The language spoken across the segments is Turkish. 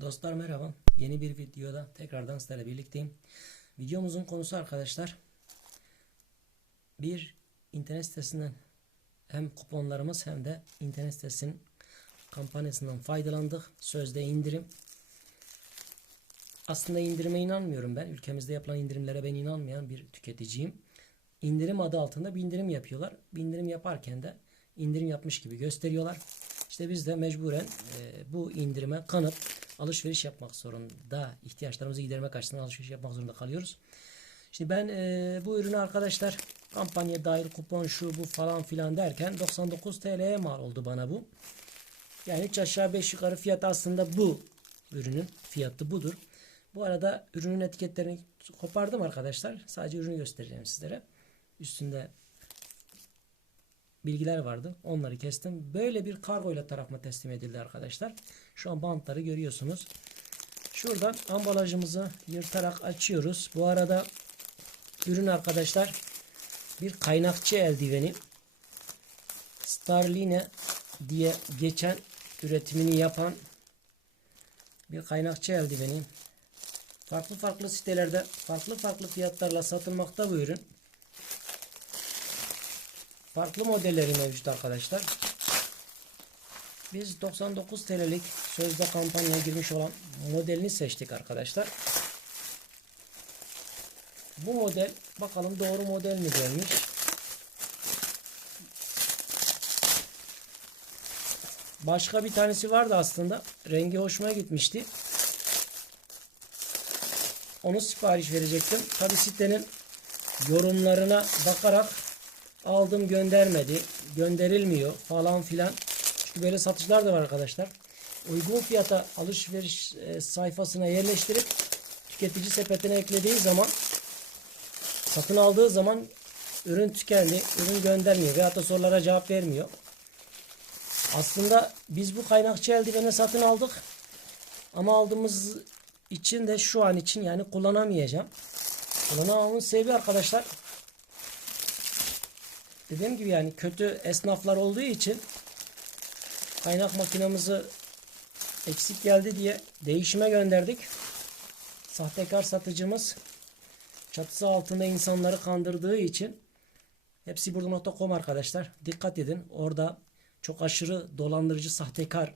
Dostlar merhaba. Yeni bir videoda tekrardan sizlerle birlikteyim. Videomuzun konusu arkadaşlar bir internet sitesinden hem kuponlarımız hem de internet sitesinin kampanyasından faydalandık. Sözde indirim. Aslında indirime inanmıyorum ben. Ülkemizde yapılan indirimlere ben inanmayan bir tüketiciyim. İndirim adı altında bir indirim yapıyorlar. Bir indirim yaparken de indirim yapmış gibi gösteriyorlar. İşte biz de mecburen e, bu indirime kanıp alışveriş yapmak zorunda, ihtiyaçlarımızı gidermek açısından alışveriş yapmak zorunda kalıyoruz. Şimdi ben e, bu ürünü arkadaşlar kampanya dahil kupon şu bu falan filan derken 99 TL'ye mal oldu bana bu. Yani 3 aşağı 5 yukarı fiyat aslında bu ürünün fiyatı budur. Bu arada ürünün etiketlerini kopardım arkadaşlar. Sadece ürünü göstereceğim sizlere. Üstünde bilgiler vardı. Onları kestim. Böyle bir kargo ile tarafıma teslim edildi arkadaşlar. Şu an bantları görüyorsunuz. Şuradan ambalajımızı yırtarak açıyoruz. Bu arada ürün arkadaşlar bir kaynakçı eldiveni. Starline diye geçen üretimini yapan bir kaynakçı eldiveni. Farklı farklı sitelerde farklı farklı fiyatlarla satılmakta bu ürün. Farklı modelleri mevcut arkadaşlar. Biz 99 TL'lik sözde kampanyaya girmiş olan modelini seçtik arkadaşlar. Bu model bakalım doğru model mi gelmiş. Başka bir tanesi vardı aslında. Rengi hoşuma gitmişti. Onu sipariş verecektim. Tabi sitenin yorumlarına bakarak aldım göndermedi. Gönderilmiyor falan filan. Çünkü böyle satıcılar da var arkadaşlar. Uygun fiyata alışveriş e, sayfasına yerleştirip tüketici sepetine eklediği zaman satın aldığı zaman ürün tükendi, ürün göndermiyor veyahut da sorulara cevap vermiyor. Aslında biz bu kaynakçı eldiveni satın aldık. Ama aldığımız için de şu an için yani kullanamayacağım. Kullanamamın sebebi arkadaşlar dediğim gibi yani kötü esnaflar olduğu için kaynak makinamızı eksik geldi diye değişime gönderdik. Sahtekar satıcımız çatısı altında insanları kandırdığı için hepsi burada.com arkadaşlar. Dikkat edin. Orada çok aşırı dolandırıcı sahtekar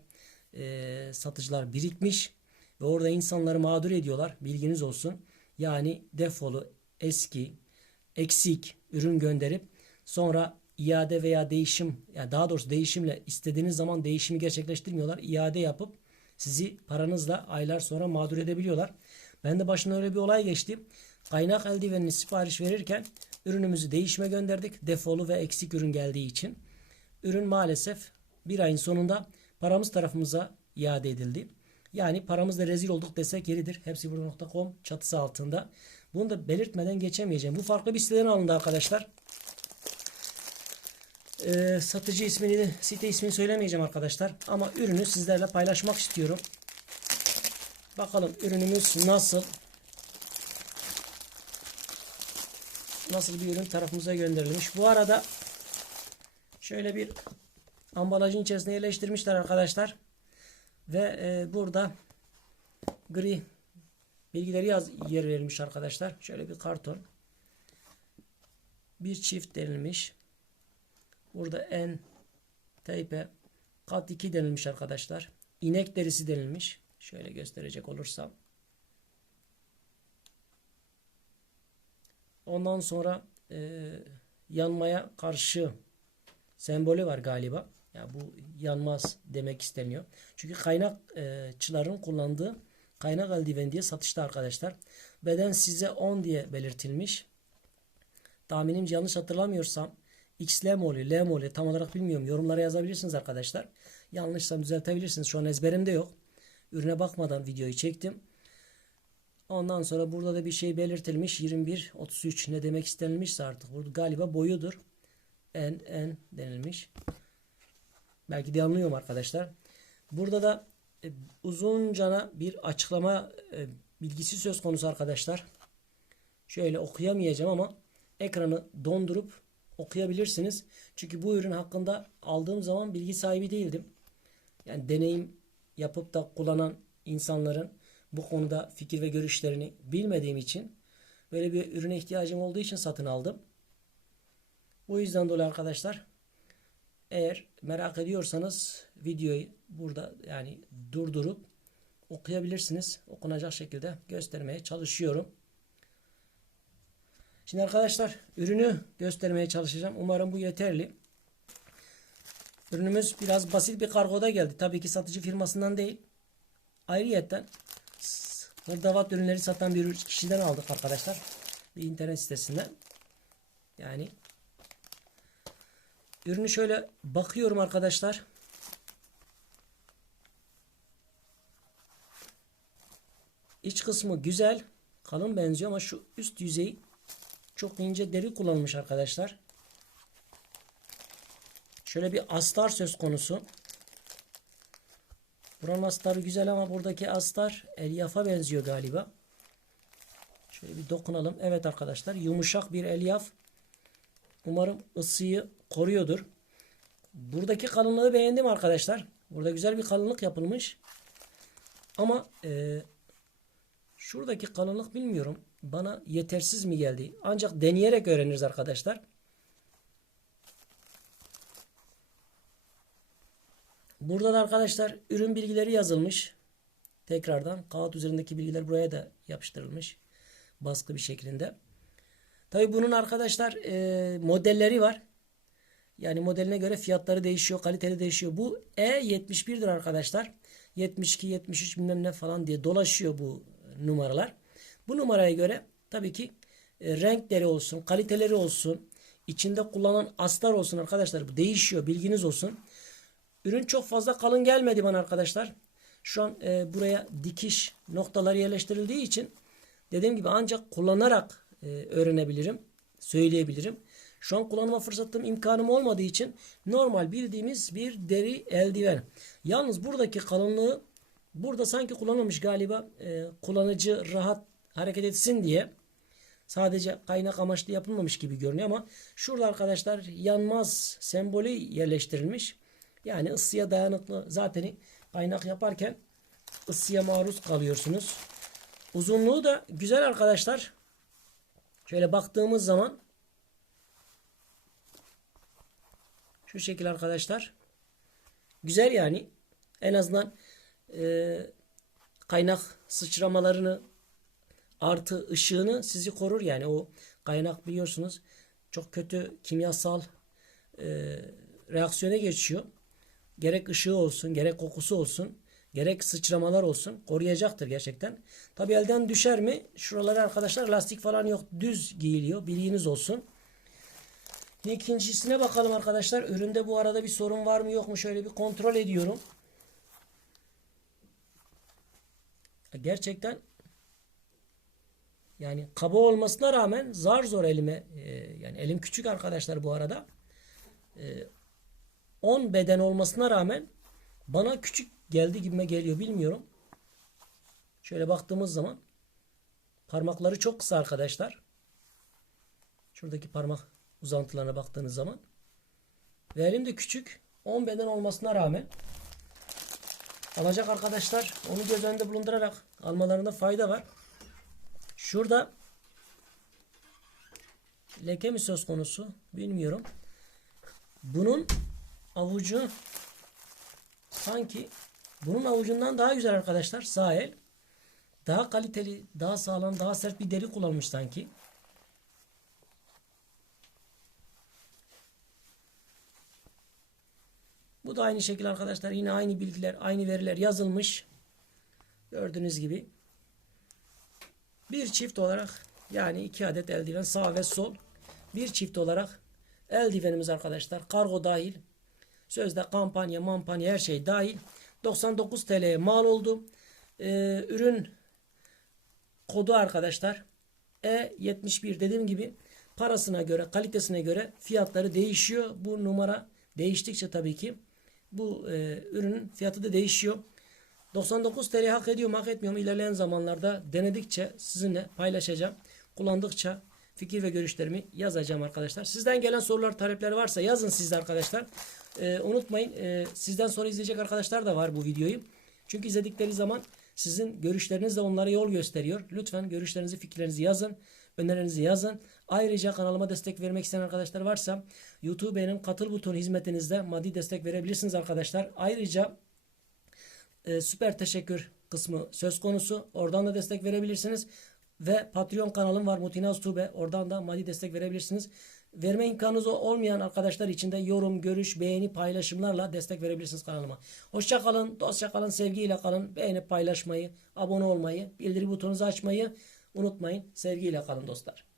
e, satıcılar birikmiş ve orada insanları mağdur ediyorlar. Bilginiz olsun. Yani defolu, eski, eksik ürün gönderip sonra iade veya değişim yani daha doğrusu değişimle istediğiniz zaman değişimi gerçekleştirmiyorlar. İade yapıp sizi paranızla aylar sonra mağdur edebiliyorlar. Ben de başına öyle bir olay geçti. Kaynak eldivenini sipariş verirken ürünümüzü değişime gönderdik. Defolu ve eksik ürün geldiği için. Ürün maalesef bir ayın sonunda paramız tarafımıza iade edildi. Yani paramızla rezil olduk desek yeridir. Hepsi burada.com çatısı altında. Bunu da belirtmeden geçemeyeceğim. Bu farklı bir siteden alındı arkadaşlar. Ee, satıcı ismini, site ismini söylemeyeceğim arkadaşlar. Ama ürünü sizlerle paylaşmak istiyorum. Bakalım ürünümüz nasıl? Nasıl bir ürün tarafımıza gönderilmiş. Bu arada şöyle bir ambalajın içerisine yerleştirmişler arkadaşlar. Ve e, burada gri bilgileri yaz yer verilmiş arkadaşlar. Şöyle bir karton. Bir çift denilmiş. Burada en teype kat 2 denilmiş arkadaşlar. İnek derisi denilmiş. Şöyle gösterecek olursam. Ondan sonra e, yanmaya karşı sembolü var galiba. Ya bu yanmaz demek isteniyor. Çünkü kaynakçıların kullandığı kaynak eldiven diye satışta arkadaşlar. Beden size 10 diye belirtilmiş. Tahminimce yanlış hatırlamıyorsam X L oluyor, L oluyor tam olarak bilmiyorum. Yorumlara yazabilirsiniz arkadaşlar. Yanlışsam düzeltebilirsiniz. Şu an ezberimde yok. Ürüne bakmadan videoyu çektim. Ondan sonra burada da bir şey belirtilmiş. 21, 33 ne demek istenilmişse artık. Burada galiba boyudur. N, N denilmiş. Belki de anlıyorum arkadaşlar. Burada da e, uzuncana bir açıklama e, bilgisi söz konusu arkadaşlar. Şöyle okuyamayacağım ama ekranı dondurup okuyabilirsiniz. Çünkü bu ürün hakkında aldığım zaman bilgi sahibi değildim. Yani deneyim yapıp da kullanan insanların bu konuda fikir ve görüşlerini bilmediğim için böyle bir ürüne ihtiyacım olduğu için satın aldım. Bu yüzden dolayı arkadaşlar eğer merak ediyorsanız videoyu burada yani durdurup okuyabilirsiniz. Okunacak şekilde göstermeye çalışıyorum. Şimdi arkadaşlar ürünü göstermeye çalışacağım. Umarım bu yeterli. Ürünümüz biraz basit bir kargoda geldi. Tabii ki satıcı firmasından değil. Ayrıyetten hırdavat ürünleri satan bir kişiden aldık arkadaşlar. Bir internet sitesinden. Yani ürünü şöyle bakıyorum arkadaşlar. İç kısmı güzel. Kalın benziyor ama şu üst yüzeyi çok ince deri kullanmış arkadaşlar. Şöyle bir astar söz konusu. Buranın astarı güzel ama buradaki astar elyafa benziyor galiba. Şöyle bir dokunalım. Evet arkadaşlar yumuşak bir elyaf. Umarım ısıyı koruyordur. Buradaki kalınlığı beğendim arkadaşlar. Burada güzel bir kalınlık yapılmış. Ama e, şuradaki kalınlık bilmiyorum. Bana yetersiz mi geldi? Ancak deneyerek öğreniriz arkadaşlar. Burada da arkadaşlar ürün bilgileri yazılmış. Tekrardan kağıt üzerindeki bilgiler buraya da yapıştırılmış. Baskı bir şeklinde. Tabi bunun arkadaşlar e, modelleri var. Yani modeline göre fiyatları değişiyor, kaliteli değişiyor. Bu E71'dir arkadaşlar. 72, 73 bilmem ne falan diye dolaşıyor bu numaralar. Bu numaraya göre tabii ki e, renkleri olsun, kaliteleri olsun, içinde kullanılan astar olsun arkadaşlar. Bu değişiyor, bilginiz olsun. Ürün çok fazla kalın gelmedi bana arkadaşlar. Şu an e, buraya dikiş noktaları yerleştirildiği için dediğim gibi ancak kullanarak e, öğrenebilirim, söyleyebilirim. Şu an kullanma fırsatım imkanım olmadığı için normal bildiğimiz bir deri eldiven. Yalnız buradaki kalınlığı burada sanki kullanılmış galiba e, kullanıcı rahat hareket etsin diye sadece kaynak amaçlı yapılmamış gibi görünüyor ama şurada arkadaşlar yanmaz sembolü yerleştirilmiş. Yani ısıya dayanıklı zaten kaynak yaparken ısıya maruz kalıyorsunuz. Uzunluğu da güzel arkadaşlar. Şöyle baktığımız zaman şu şekil arkadaşlar. Güzel yani. En azından e, kaynak sıçramalarını artı ışığını sizi korur. Yani o kaynak biliyorsunuz çok kötü kimyasal e, reaksiyona geçiyor. Gerek ışığı olsun, gerek kokusu olsun, gerek sıçramalar olsun koruyacaktır gerçekten. Tabi elden düşer mi? Şuraları arkadaşlar lastik falan yok. Düz giyiliyor. Bilginiz olsun. İkincisine bakalım arkadaşlar. Üründe bu arada bir sorun var mı yok mu? Şöyle bir kontrol ediyorum. Gerçekten yani kaba olmasına rağmen zar zor elime e, yani elim küçük arkadaşlar bu arada. E, 10 beden olmasına rağmen bana küçük geldi gibime geliyor bilmiyorum. Şöyle baktığımız zaman parmakları çok kısa arkadaşlar. Şuradaki parmak uzantılarına baktığınız zaman. Ve elim de küçük. 10 beden olmasına rağmen alacak arkadaşlar onu göz önünde bulundurarak almalarında fayda var. Şurada leke mi söz konusu bilmiyorum. Bunun avucu sanki bunun avucundan daha güzel arkadaşlar. Sağ el. Daha kaliteli, daha sağlam, daha sert bir deri kullanmış sanki. Da aynı şekilde arkadaşlar. Yine aynı bilgiler, aynı veriler yazılmış. Gördüğünüz gibi. Bir çift olarak yani iki adet eldiven sağ ve sol. Bir çift olarak eldivenimiz arkadaşlar. Kargo dahil. Sözde kampanya, mampanya her şey dahil. 99 TL'ye mal oldu. Ee, ürün kodu arkadaşlar. E71 dediğim gibi parasına göre, kalitesine göre fiyatları değişiyor. Bu numara değiştikçe tabii ki bu e, ürünün fiyatı da değişiyor. 99 TL hak ediyor mu hak etmiyor mu ilerleyen zamanlarda denedikçe sizinle paylaşacağım. Kullandıkça fikir ve görüşlerimi yazacağım arkadaşlar. Sizden gelen sorular talepler varsa yazın siz de arkadaşlar. Ee, unutmayın e, sizden sonra izleyecek arkadaşlar da var bu videoyu. Çünkü izledikleri zaman Sizin görüşleriniz de onlara yol gösteriyor. Lütfen görüşlerinizi, fikirlerinizi yazın. Önerilerinizi yazın. Ayrıca kanalıma destek vermek isteyen arkadaşlar varsa YouTube'nin katıl butonu hizmetinizde maddi destek verebilirsiniz arkadaşlar. Ayrıca e, süper teşekkür kısmı söz konusu. Oradan da destek verebilirsiniz. Ve Patreon kanalım var Mutinaz Tube. Oradan da maddi destek verebilirsiniz. Verme imkanınız olmayan arkadaşlar için de yorum, görüş, beğeni, paylaşımlarla destek verebilirsiniz kanalıma. Hoşça kalın, kalın, sevgiyle kalın. Beğenip paylaşmayı, abone olmayı, bildiri butonunuzu açmayı unutmayın. Sevgiyle kalın dostlar.